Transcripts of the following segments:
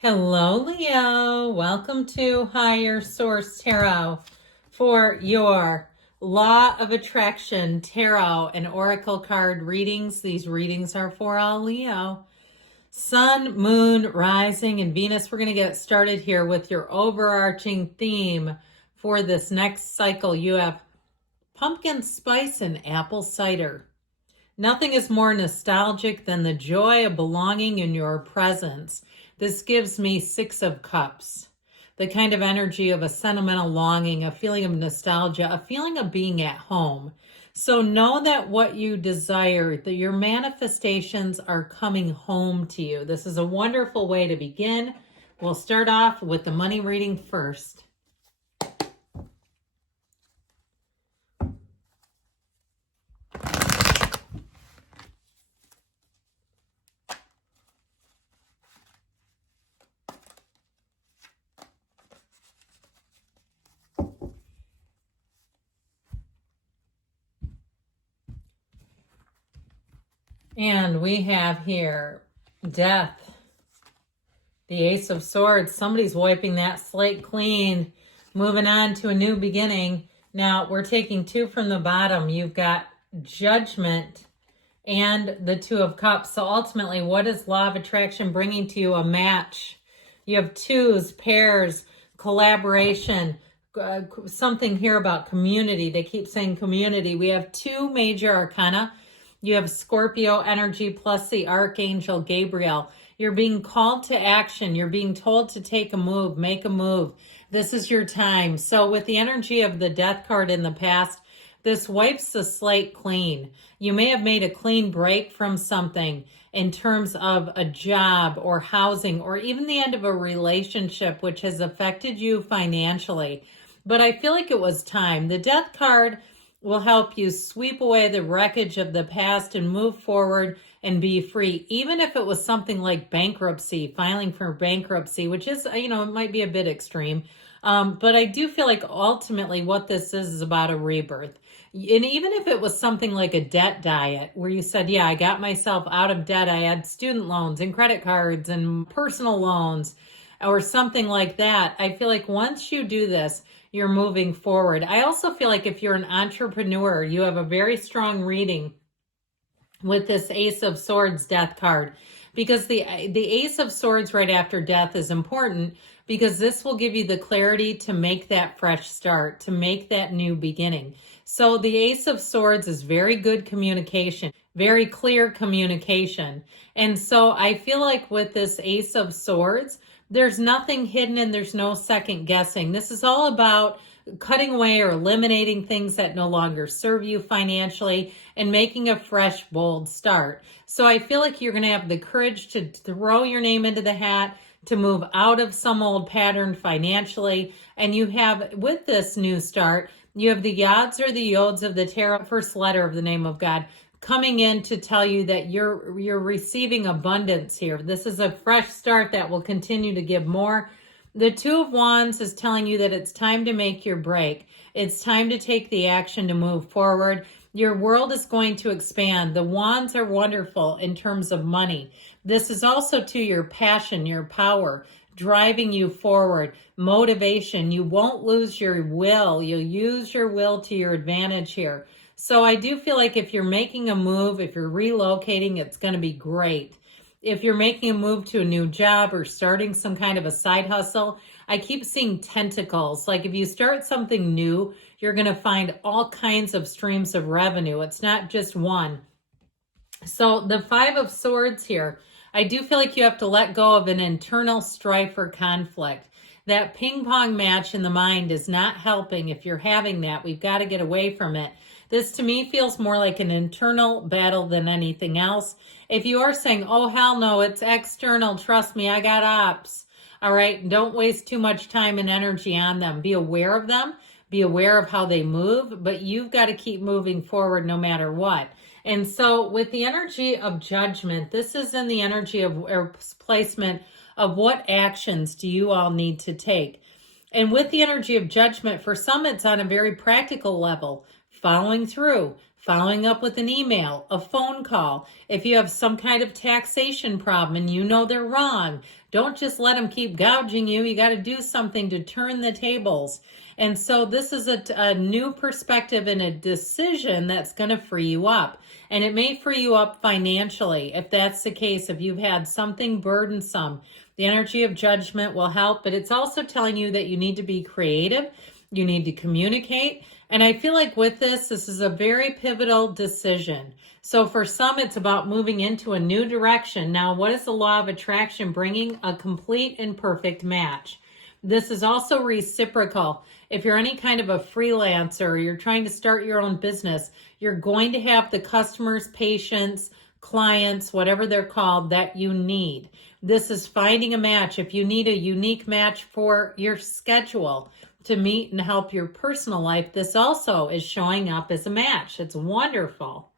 Hello, Leo. Welcome to Higher Source Tarot for your Law of Attraction Tarot and Oracle card readings. These readings are for all Leo. Sun, Moon, Rising, and Venus. We're going to get started here with your overarching theme for this next cycle. You have pumpkin spice and apple cider. Nothing is more nostalgic than the joy of belonging in your presence. This gives me Six of Cups, the kind of energy of a sentimental longing, a feeling of nostalgia, a feeling of being at home. So know that what you desire, that your manifestations are coming home to you. This is a wonderful way to begin. We'll start off with the money reading first. And we have here death, the Ace of Swords. Somebody's wiping that slate clean, moving on to a new beginning. Now, we're taking two from the bottom. You've got Judgment and the Two of Cups. So ultimately, what is Law of Attraction bringing to you? A match. You have twos, pairs, collaboration, something here about community. They keep saying community. We have two major arcana. You have Scorpio energy plus the Archangel Gabriel. You're being called to action. You're being told to take a move, make a move. This is your time. So with the energy of the Death card in the past, this wipes the slate clean. You may have made a clean break from something in terms of a job or housing or even the end of a relationship which has affected you financially. But I feel like it was time. The Death card will help you sweep away the wreckage of the past and move forward and be free. Even if it was something like bankruptcy, filing for bankruptcy, which is, it might be a bit extreme. But I do feel like ultimately what this is about a rebirth. And even if it was something like a debt diet where you said, yeah, I got myself out of debt. I had student loans and credit cards and personal loans or something like that. I feel like once you do this, you're moving forward. I also feel like if you're an entrepreneur, you have a very strong reading with this Ace of Swords Death card, because the Ace of Swords right after death is important because this will give you the clarity to make that fresh start, to make that new beginning. So the Ace of Swords is very good communication, very clear communication. And so I feel like with this Ace of Swords, there's nothing hidden and there's no second guessing. This is all about cutting away or eliminating things that no longer serve you financially and making a fresh, bold start. So I feel like you're going to have the courage to throw your name into the hat, to move out of some old pattern financially. And you have, with this new start, you have the Yods or the Yods of the tarot, first letter of the name of God, coming in to tell you that you're receiving abundance here. This is a fresh start that will continue to give more. The Two of Wands is telling you that it's time to make your break. It's time to take the action to move forward. Your world is going to expand. The Wands are wonderful in terms of money. This is also to your passion, your power, driving you forward, motivation. You won't lose your will. You'll use your will to your advantage here. So I do feel like if you're making a move, if you're relocating, it's going to be great. If you're making a move to a new job or starting some kind of a side hustle, I keep seeing tentacles. Like if you start something new, you're going to find all kinds of streams of revenue. It's not just one. So the Five of Swords here, I do feel like you have to let go of an internal strife or conflict. That ping pong match in the mind is not helping. If you're having that, we've got to get away from it. This to me feels more like an internal battle than anything else. If you are saying, oh, hell no, it's external, trust me, I got ops. All right, don't waste too much time and energy on them. Be aware of them. Be aware of how they move, but you've got to keep moving forward no matter what. And so with the energy of Judgment, this is in the energy of or placement of what actions do you all need to take. And with the energy of Judgment, for some, it's on a very practical level. Following through, following up with an email, a phone call. If you have some kind of taxation problem and you know they're wrong, don't just let them keep gouging you. You got to do something to turn the tables. And so this is a new perspective and a decision that's going to free you up. And it may free you up financially. If that's the case, if you've had something burdensome, the energy of judgment will help. But it's also telling you that you need to be creative. You need to communicate. And I feel like with this is a very pivotal decision. So for some, it's about moving into a new direction. Now, what is the law of attraction? Bringing a complete and perfect match. This is also reciprocal. If you're any kind of a freelancer or you're trying to start your own business, you're going to have the customers, patients, clients, whatever they're called, that you need. This is finding a match. If you need a unique match for your schedule to meet and help your personal life, this also is showing up as a match. It's wonderful.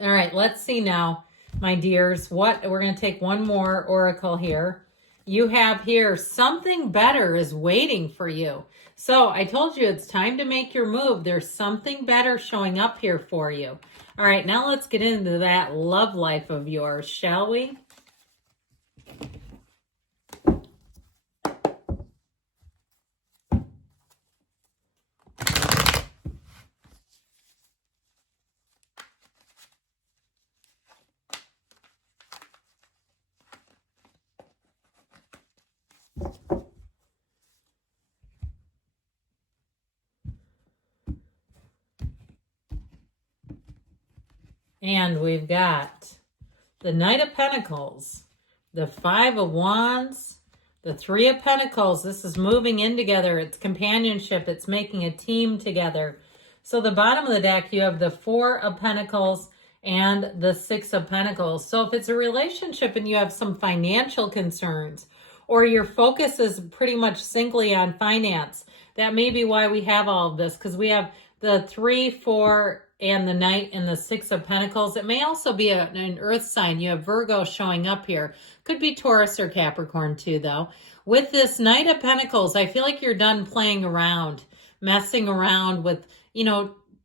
All right, let's see now, my dears, we're going to take one more oracle here. You have here, something better is waiting for you. So I told you it's time to make your move. There's something better showing up here for you. All right, now let's get into that love life of yours, shall we? And we've got the Knight of Pentacles, the Five of Wands, the Three of Pentacles. This is moving in together. It's companionship. It's making a team together. So the bottom of the deck, you have the Four of Pentacles and the Six of Pentacles. So if it's a relationship and you have some financial concerns, or your focus is pretty much singly on finance, that may be why we have all of this, because we have the 3, 4, and the Knight and the Six of Pentacles. It may also be an earth sign. You have Virgo showing up here. Could be Taurus or Capricorn too, though. With this Knight of Pentacles, I feel like you're done playing around, messing around with,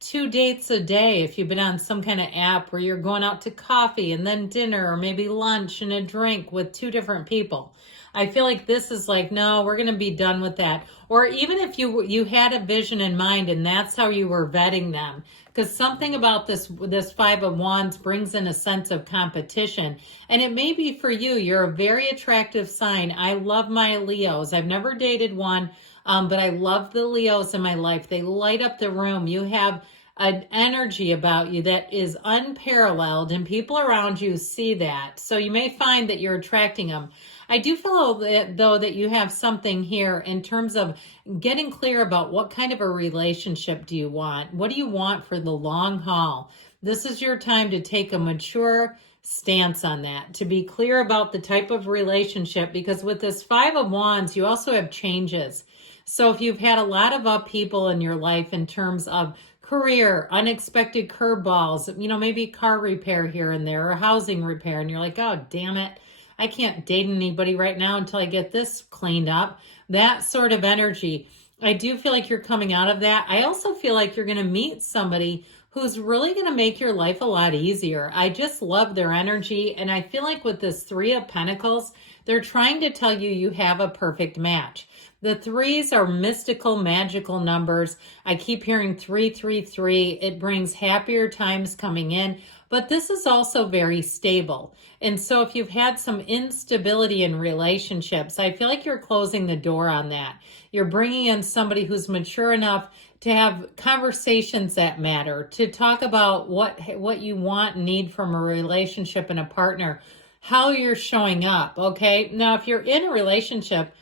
2 dates a day. If you've been on some kind of app where you're going out to coffee and then dinner, or maybe lunch and a drink with 2 different people. I feel like this is like, no, we're going to be done with that. Or even if you had a vision in mind and that's how you were vetting them. Because something about this Five of Wands brings in a sense of competition. And it may be for you. You're a very attractive sign. I love my Leos. I've never dated one, but I love the Leos in my life. They light up the room. You have an energy about you that is unparalleled, and people around you see that. So you may find that you're attracting them. I do feel though that you have something here in terms of getting clear about what kind of a relationship do you want? What do you want for the long haul? This is your time to take a mature stance on that, to be clear about the type of relationship, because with this Five of Wands, you also have changes. So if you've had a lot of upheaval in your life in terms of career, unexpected curveballs, maybe car repair here and there, or housing repair, and you're like, oh, damn it, I can't date anybody right now until I get this cleaned up. That sort of energy. I do feel like you're coming out of that. I also feel like you're going to meet somebody who's really going to make your life a lot easier. I just love their energy. And I feel like with this Three of Pentacles, they're trying to tell you you have a perfect match. The 3s are mystical, magical numbers. I keep hearing 333. It brings happier times coming in. But this is also very stable. And so if you've had some instability in relationships, I feel like you're closing the door on that. You're bringing in somebody who's mature enough to have conversations that matter, to talk about what you want and need from a relationship and a partner, how you're showing up, okay? Now, if you're in a relationship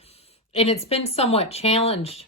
and it's been somewhat challenged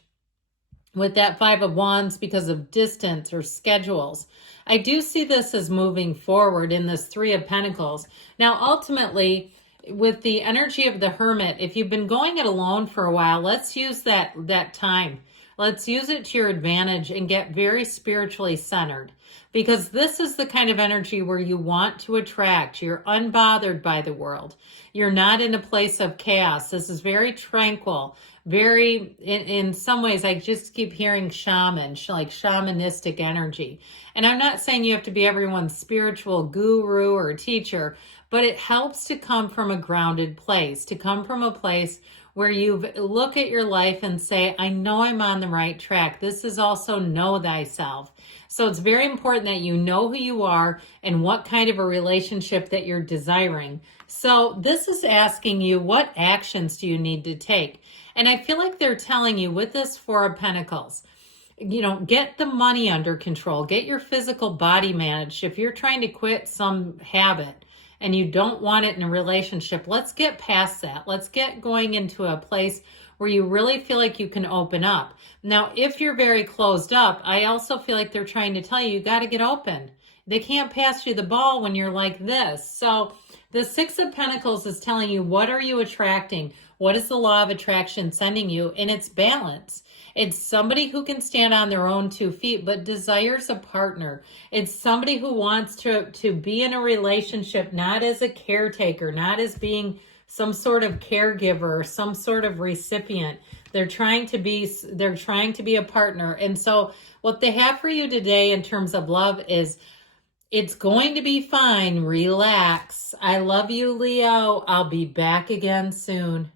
with that Five of Wands because of distance or schedules, I do see this as moving forward in this Three of Pentacles. Now, ultimately, with the energy of the Hermit, if you've been going it alone for a while, let's use that time. Let's use it to your advantage and get very spiritually centered, because this is the kind of energy where you want to attract. You're unbothered by the world. You're not in a place of chaos. This is very tranquil, very, in some ways, I just keep hearing shaman, like shamanistic energy. And I'm not saying you have to be everyone's spiritual guru or teacher, but it helps to come from a grounded place, to come from a place where you look at your life and say, I know I'm on the right track. This is also know thyself. So it's very important that you know who you are and what kind of a relationship that you're desiring. So this is asking you, what actions do you need to take? And I feel like they're telling you with this Four of Pentacles, get the money under control, get your physical body managed. If you're trying to quit some habit and you don't want it in a relationship, let's get past that. Let's get going into a place where you really feel like you can open up. Now, if you're very closed up, I also feel like they're trying to tell you, you got to get open. They can't pass you the ball when you're like this. So the Six of Pentacles is telling you, what are you attracting? What is the law of attraction sending you? And it's balance. It's somebody who can stand on their own 2 feet, but desires a partner. It's somebody who wants to be in a relationship, not as a caretaker, not as being some sort of caregiver or some sort of recipient. They're trying to be a partner. And so what they have for you today in terms of love is, it's going to be fine. Relax. I love you, Leo. I'll be back again soon.